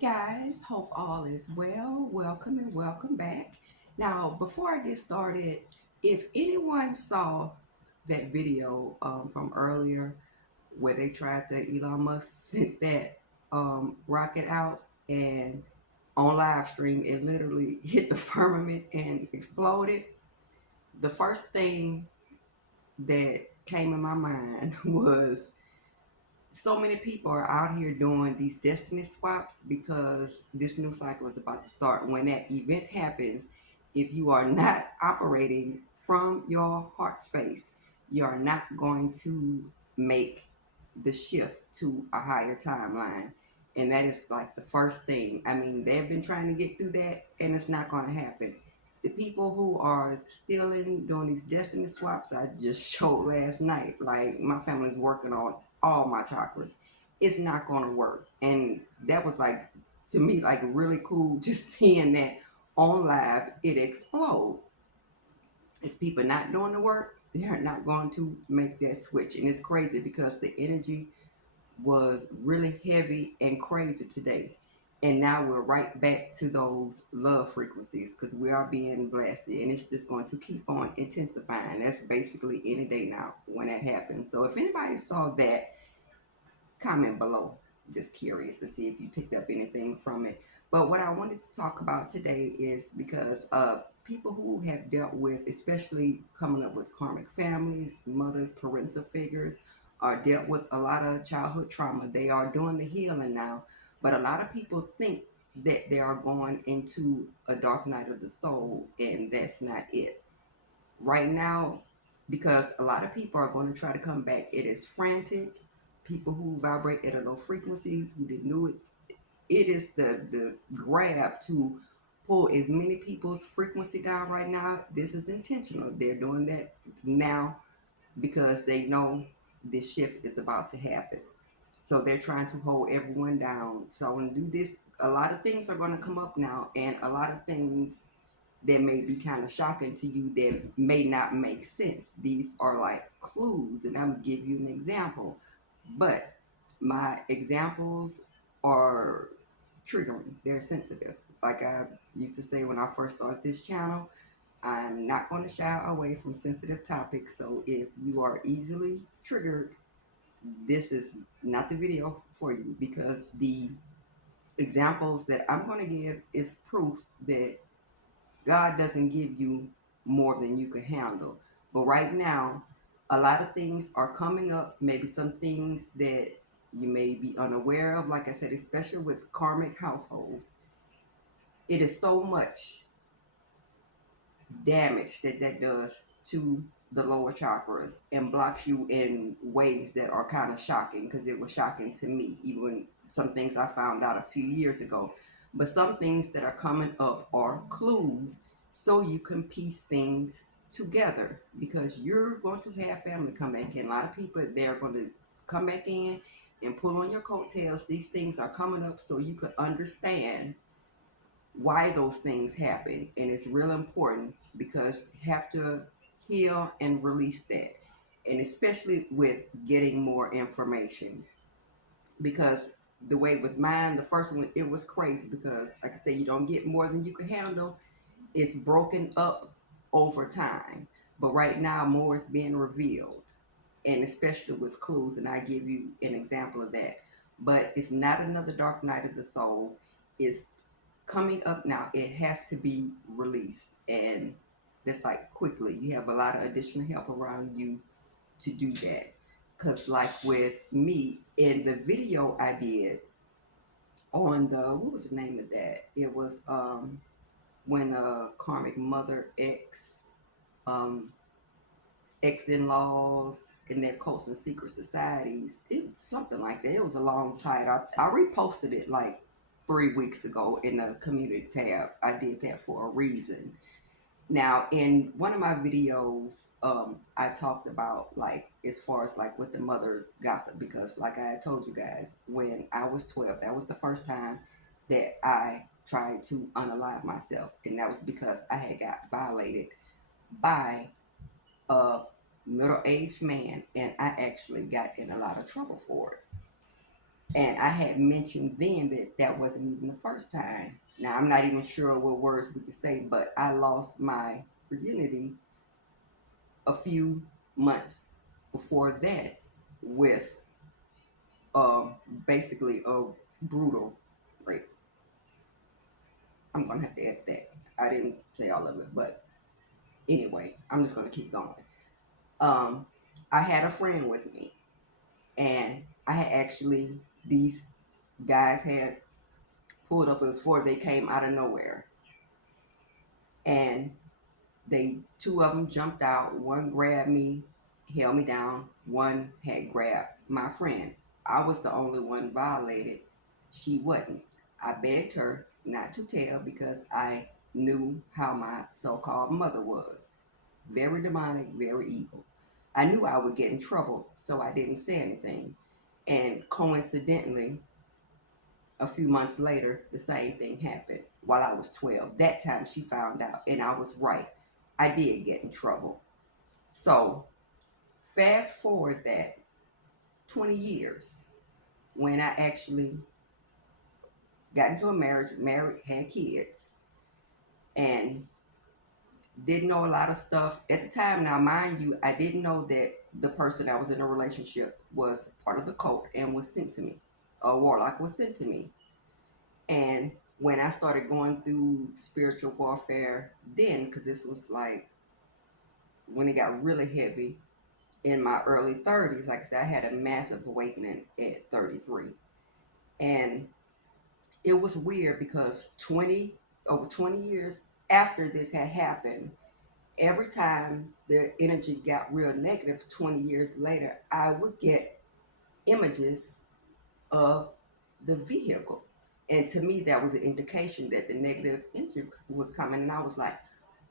Guys, hope all is well. Welcome and welcome back. Now, before I get started, if anyone saw that video from earlier where they tried to Elon Musk sent that rocket out and on live stream it literally hit the firmament and exploded, the first thing that came in my mind was so many people are out here doing these destiny swaps because this new cycle is about to start. When that event happens, if you are not operating from your heart space, you are not going to make the shift to a higher timeline. And that is like the first thing. I mean, they've been trying to get through that and it's not going to happen. The people who are stealing, doing these destiny swaps, I just showed last night. Like, my family's working on all my chakras. It's not going to work. And that was like, to me, like really cool just seeing that on live, it explode. If people not doing the work, they're not going to make that switch. And it's crazy because the energy was really heavy and crazy today. And now we're right back to those love frequencies because we are being blasted and it's just going to keep on intensifying. That's basically any day now when that happens. So if anybody saw that, comment below. Just curious to see if you picked up anything from it. But what I wanted to talk about today is because people who have dealt with, especially coming up with karmic families, mothers, parental figures, are dealt with a lot of childhood trauma. They are doing the healing now, but a lot of people think that they are going into a dark night of the soul, and that's not it. Right now, because a lot of people are going to try to come back. It is frantic. People who vibrate at a low frequency, who didn't do it, it is the grab to pull as many people's frequency down right now. This is intentional. They're doing that now because they know this shift is about to happen. So they're trying to hold everyone down. So when do this, a lot of things are going to come up now, and a lot of things that may be kind of shocking to you that may not make sense. These are like clues, and I'm gonna give you an example. But my examples are triggering, they're sensitive. Like I used to say when I first started this channel, I'm not going to shy away from sensitive topics. So if you are easily triggered, this is not the video for you because the examples that I'm going to give is proof that God doesn't give you more than you can handle. But right now, a lot of things are coming up, maybe some things that you may be unaware of. Like I said, especially with karmic households, it is so much damage that does to the lower chakras and blocks you in ways that are kind of shocking because it was shocking to me, even some things I found out a few years ago. But some things that are coming up are clues so you can piece things together because you're going to have family come back in. A lot of people, they're going to come back in and pull on your coattails. These things are coming up so you could understand why those things happen. And it's real important because you have to heal and release that. And especially with getting more information. Because the way with mine, the first one, it was crazy because, like I said, you don't get more than you can handle. It's broken up over time. But right now, more is being revealed. And especially with clues. And I give you an example of that. But it's not another dark night of the soul. It's coming up now. It has to be released, and that's like quickly. You have a lot of additional help around you to do that. Because like with me in the video I did on the, what was the name of that, it was when karmic mother um ex-in-laws and their cults and secret societies. It's something like that. It was a long title. I reposted it like 3 weeks ago in the community tab. I did that for a reason. Now, in one of my videos, I talked about like as far as like with the mother's gossip because, like I told you guys, when I was 12, that was the first time that I tried to unalive myself, and that was because I had got violated by a middle-aged man, and I actually got in a lot of trouble for it. And I had mentioned then that that wasn't even the first time. Now, I'm not even sure what words we could say, but I lost my virginity a few months before that with basically a brutal rape. I'm going to have to add that. I didn't say all of it, but anyway, I'm just going to keep going. Um, I had a friend with me, and I had actually, these guys had pulled up. It was four. They came out of nowhere, and they, two of them jumped out. One grabbed me, held me down. One had grabbed my friend. I was the only one violated. She wasn't. I begged her not to tell because I knew how my so-called mother was. Very demonic, very evil. I knew I would get in trouble, so I didn't say anything. And coincidentally, a few months later, the same thing happened while I was 12. That time she found out, and I was right. I did get in trouble. So, fast forward that 20 years when I actually got into a marriage, married, had kids, and didn't know a lot of stuff at the time. Now, mind you, I didn't know that the person I was in a relationship was part of the cult and was sent to me. A warlock was sent to me. And when I started going through spiritual warfare, then, because this was like when it got really heavy in my early 30s, like I said, I had a massive awakening at 33. And it was weird because over 20 years after this had happened, every time the energy got real negative 20 years later, I would get images of the vehicle. And to me, that was an indication that the negative energy was coming. And I was like,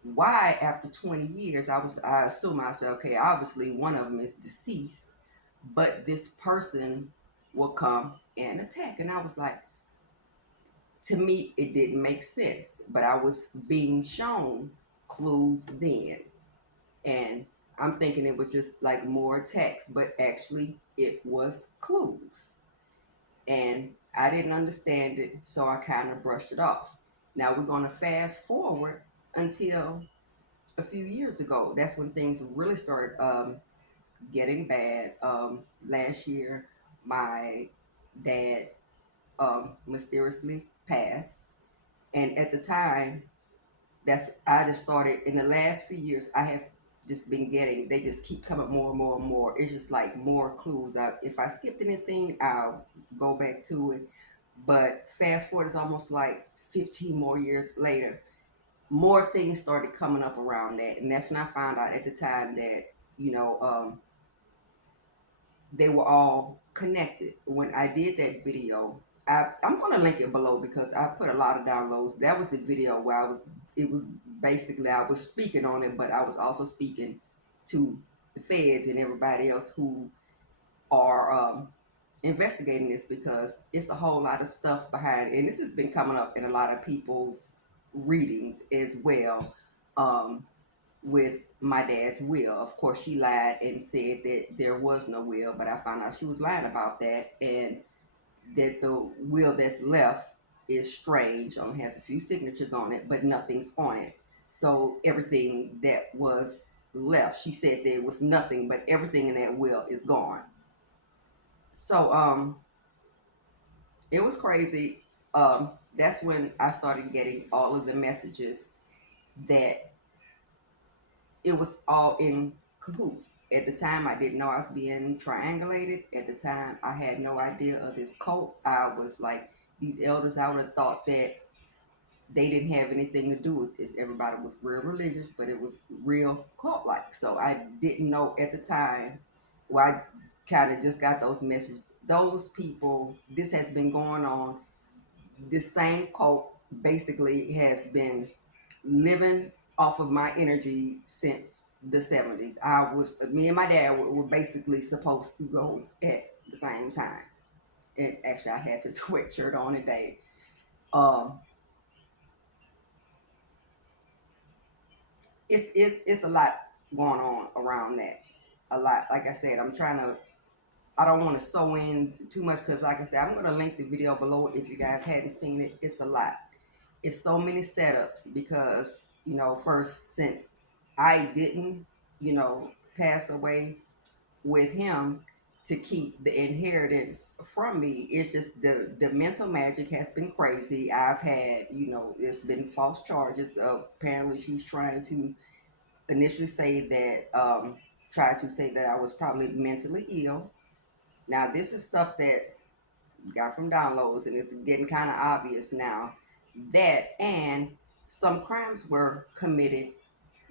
why after 20 years, I assume I said, okay, obviously one of them is deceased, but this person will come and attack. And I was like, to me, it didn't make sense, but I was being shown clues then. And I'm thinking it was just like more text, but actually it was clues. And I didn't understand it, so I kind of brushed it off. Now we're going to fast forward until a few years ago. That's when things really started getting bad. Last year, my dad mysteriously passed. And at the time, I just started in the last few years. I have just been getting. They just keep coming more and more and more. It's just like more clues. If I skipped anything, I'll go back to it. But fast forward is almost like 15 more years later. More things started coming up around that, and that's when I found out at the time that you know they were all connected. When I did that video, I'm going to link it below because I put a lot of downloads. That was the video where it was basically, I was speaking on it, but I was also speaking to the feds and everybody else who are investigating this because it's a whole lot of stuff behind it. And this has been coming up in a lot of people's readings as well. With my dad's will. Of course, she lied and said that there was no will, but I found out she was lying about that, and that the will that's left is strange. Only has a few signatures on it, but nothing's on it. So everything that was left, she said there was nothing, but everything in that will is gone. So it was crazy. That's when I started getting all of the messages that it was all in cahoots. At the time, I didn't know I was being triangulated. At the time, I had no idea of this cult. I was like, these elders, I would have thought that they didn't have anything to do with this. Everybody was real religious, but it was real cult-like. So I didn't know at the time. Well, I kind of just got those messages. Those people, this has been going on. This same cult basically has been living off of my energy since the 70s. Me and my dad were basically supposed to go at the same time. And actually, I have his sweatshirt on today. Um, it's a lot going on around that. A lot. Like I said, I'm trying to I don't want to sew in too much because, like I said, I'm going to link the video below if you guys hadn't seen it. It's a lot. It's so many setups because, first, since I didn't, pass away with him to keep the inheritance from me, it's just the mental magic has been crazy. I've had, it's been false charges of apparently she's trying to initially say that, tried to say that I was probably mentally ill. Now, this is stuff that got from downloads, and it's getting kind of obvious now that, and some crimes were committed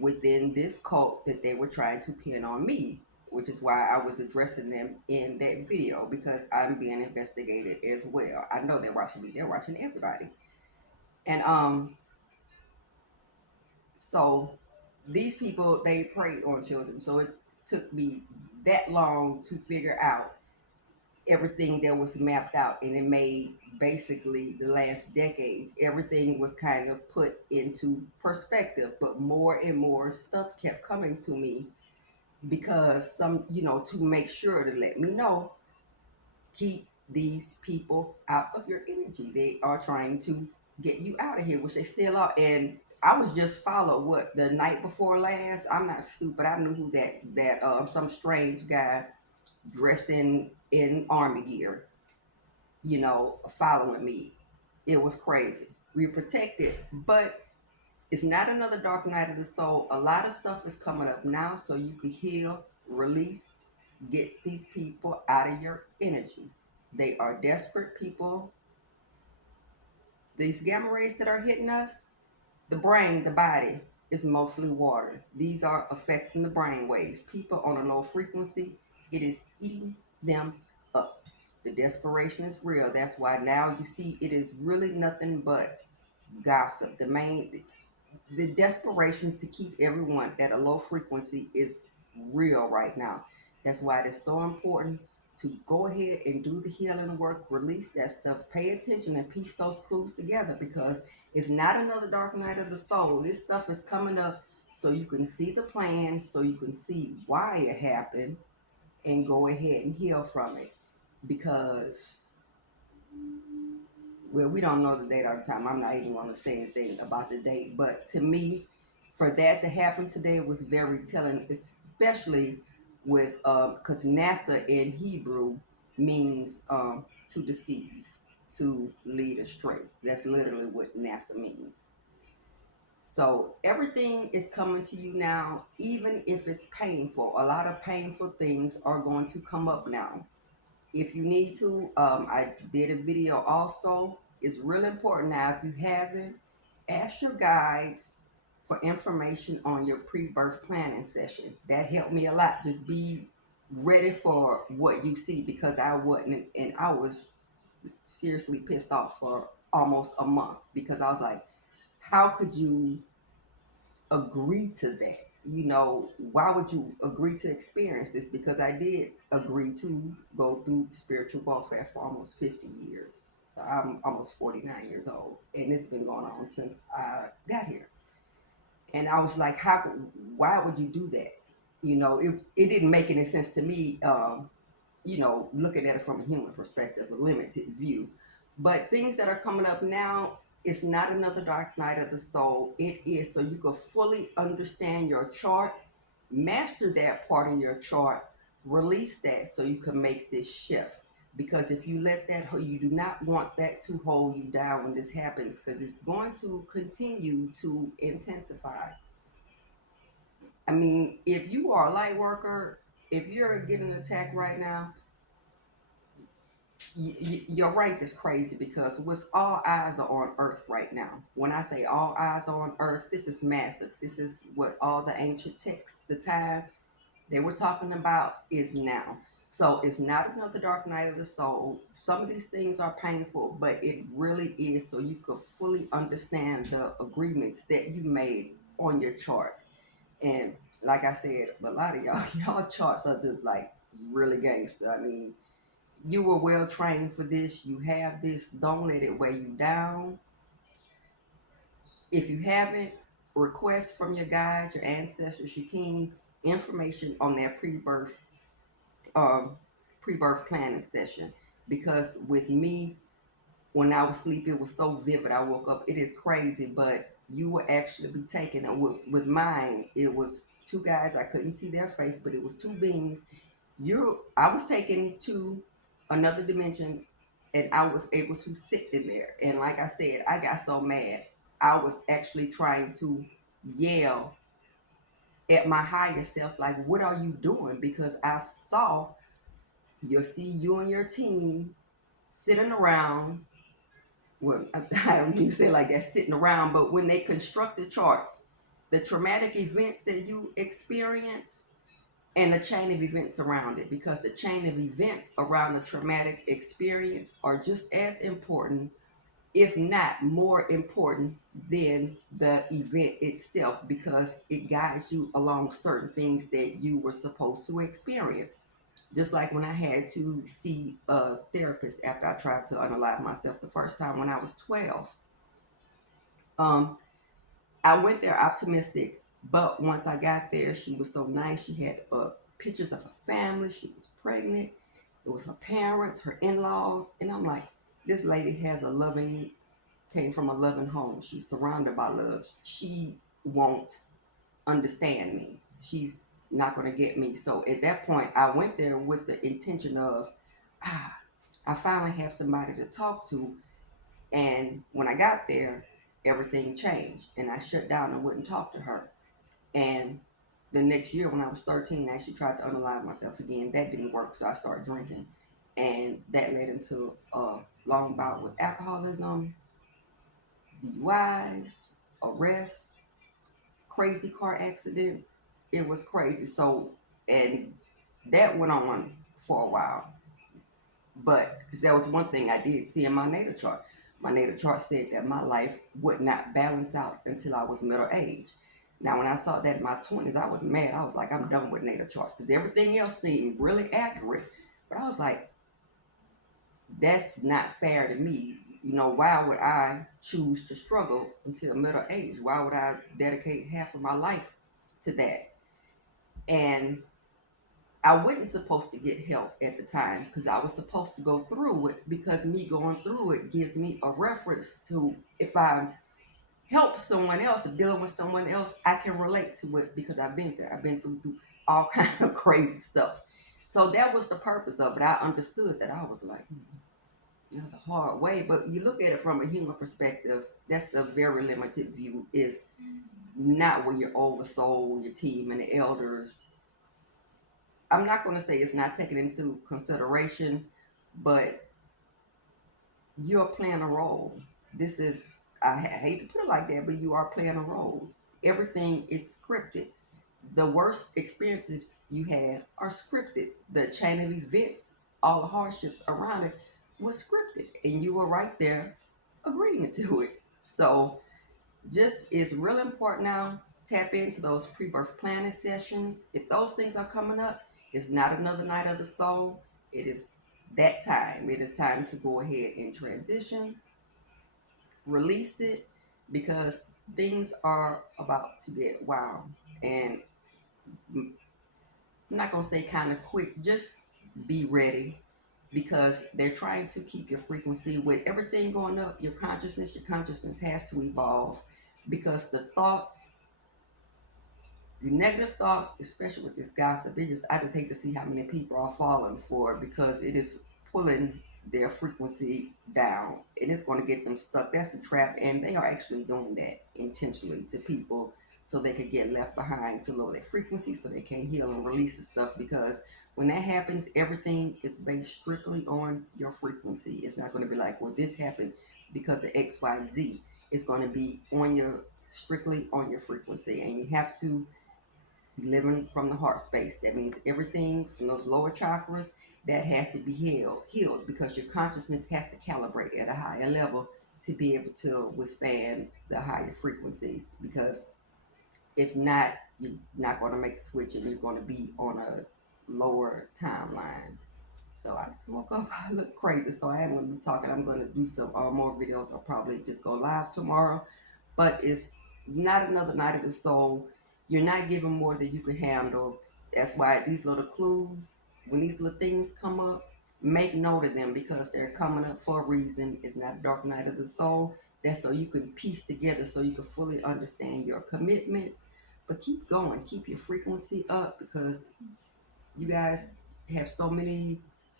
within this cult that they were trying to pin on me, which is why I was addressing them in that video because I'm being investigated as well. I know they're watching me, they're watching everybody. And so these people, they preyed on children. So it took me that long to figure out everything that was mapped out, and it made basically the last decades everything was kind of put into perspective, but more and more stuff kept coming to me because some, to make sure to let me know, keep these people out of your energy. They are trying to get you out of here, which they still are. And I was just followed what the night before last. I'm not stupid. I knew who that some strange guy dressed in army gear, following me. It was crazy. We're protected, but it's not another dark night of the soul. A lot of stuff is coming up now, so you can heal, release, get these people out of your energy. They are desperate people. These gamma rays that are hitting us, the brain, the body, is mostly water. These are affecting the brain waves. People on a low frequency, it is eating them up. The desperation is real. That's why now you see it is really nothing but gossip. The desperation to keep everyone at a low frequency is real right now. That's why it is so important to go ahead and do the healing work, release that stuff, pay attention and piece those clues together because it's not another dark night of the soul. This stuff is coming up so you can see the plan, so you can see why it happened and go ahead and heal from it. Because, well, we don't know the date or the time. I'm not even going to say anything about the date. But to me, for that to happen today was very telling, especially with, because NASA in Hebrew means to deceive, to lead astray. That's literally what NASA means. So everything is coming to you now, even if it's painful. A lot of painful things are going to come up now. If you need to, I did a video also. It's real important now. If you haven't, ask your guides for information on your pre-birth planning session. That helped me a lot. Just be ready for what you see because I wasn't, and I was seriously pissed off for almost a month because I was like, how could you agree to that? Why would you agree to experience this? Because I did agree to go through spiritual warfare for almost 50 years. So I'm almost 49 years old, and it's been going on since I got here. And I was like, why would you do that? It didn't make any sense to me, looking at it from a human perspective, a limited view. But things that are coming up now, it's not another dark night of the soul. It is so you can fully understand your chart, master that part of your chart, release that so you can make this shift. Because if you let that hold, you do not want that to hold you down when this happens, because it's going to continue to intensify. I mean, if you are a light worker, if you're getting attacked right now, your rank is crazy because what's all eyes are on earth right now. When I say all eyes are on earth, this is massive. This is what all the ancient texts, the time they were talking about is now. So it's not another dark night of the soul. Some of these things are painful, but it really is so you could fully understand the agreements that you made on your chart. And like I said, a lot of y'all charts are just like really gangster. I mean, you were well trained for this. You have this. Don't let it weigh you down. If you haven't, request from your guides, your ancestors, your team, information on that pre-birth um, pre-birth planning session, because with me, when I was asleep, it was so vivid. I woke up. It is crazy, but you will actually be taken. And with mine, it was two guys. I couldn't see their face, but it was two beings. I was taken to another dimension, and I was able to sit in there. And like I said, I got so mad. I was actually trying to yell at my higher self, like, "What are you doing?" Because I saw, you'll see you and your team sitting around. Well, I don't mean to say like that, sitting around, but when they construct the charts, the traumatic events that you experience and the chain of events around it, because the chain of events around the traumatic experience are just as important, if not more important, than the event itself, because it guides you along certain things that you were supposed to experience. Just like when I had to see a therapist after I tried to unalive myself the first time when I was 12. Um, I went there optimistic, but once I got there, she was so nice. She had pictures of her family. She was pregnant. It was her parents, her in-laws, and I'm like, this lady came from a loving home. She's surrounded by love. She won't understand me. She's not going to get me. So at that point, I went there with the intention of, ah, I finally have somebody to talk to. And when I got there, everything changed, and I shut down and wouldn't talk to her. And the next year, when I was 13, I actually tried to unalive myself again. That didn't work, so I started drinking, and that led into a long bout with alcoholism, DUIs, arrests, crazy car accidents. It was crazy. So, and that went on for a while. But because that was one thing I did see in my natal chart. My natal chart said that my life would not balance out until I was middle age. Now, when I saw that in my 20s, I was mad. I was like, I'm done with natal charts, because everything else seemed really accurate. But I was like, that's not fair to me. Why would I choose to struggle until middle age? Why would I dedicate half of my life to that? And I wasn't supposed to get help at the time, because I was supposed to go through it, because me going through it gives me a reference to, if I help someone else or dealing with someone else, I can relate to it, because I've been there. I've been through all kinds of crazy stuff. So that was the purpose of it. I understood that. I was like, that's a hard way, but you look at it from a human perspective. That's the very limited view. Is not where your oversoul, your team, and the elders. I'm not going to say it's not taken into consideration, but you're playing a role. This is, I hate to put it like that, but you are playing a role. Everything is scripted. The worst experiences you had are scripted. The chain of events, all the hardships around it was scripted, and you were right there agreeing to it. So just is real important now. Tap into those pre-birth planning sessions. If those things are coming up, it's not another night of the soul. It is that time. It is time to go ahead and transition, release it, because things are about to get wild. And I'm not going to say kind of quick, just be ready, because they're trying to keep your frequency. With everything going up, your consciousness has to evolve, because the negative thoughts, especially with this gossip, I just hate to see how many people are falling for it, because it is pulling their frequency down, and it's going to get them stuck. That's a trap, and they are actually doing that intentionally to people, so they could get left behind, to lower their frequency, so they can't heal and release the stuff. Because when that happens, everything is based strictly on your frequency. It's not going to be like, well, this happened because of X, Y, and Z. It's going to be strictly on your frequency, and you have to living from the heart space. That means everything from those lower chakras, that has to be healed, because your consciousness has to calibrate at a higher level to be able to withstand the higher frequencies. Because if not, you're not going to make the switch, and you're going to be on a lower timeline. So I just woke up. I look crazy, so I am going to be talking. I'm going to do some more videos. I'll probably just go live tomorrow. But it's not another night of the soul. You're not giving more than you can handle. That's why these little clues, when these little things come up, make note of them because they're coming up for a reason. It's not dark night of the soul. That's so you can piece together, so you can fully understand your commitments. But keep going, keep your frequency up because you guys have so many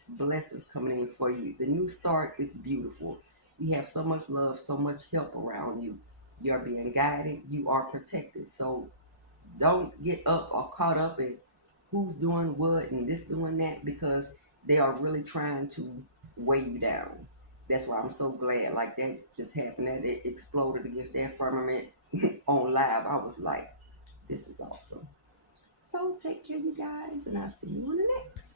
blessings coming in for you. The new start is beautiful. We have so much love, so much help around you. You're being guided, you are protected. So don't get up or caught up in who's doing what and this doing that because they are really trying to weigh you down. That's why I'm so glad like that just happened, that it exploded against that firmament on live. I was like, this is awesome. So take care, you guys, and I'll see you on the next.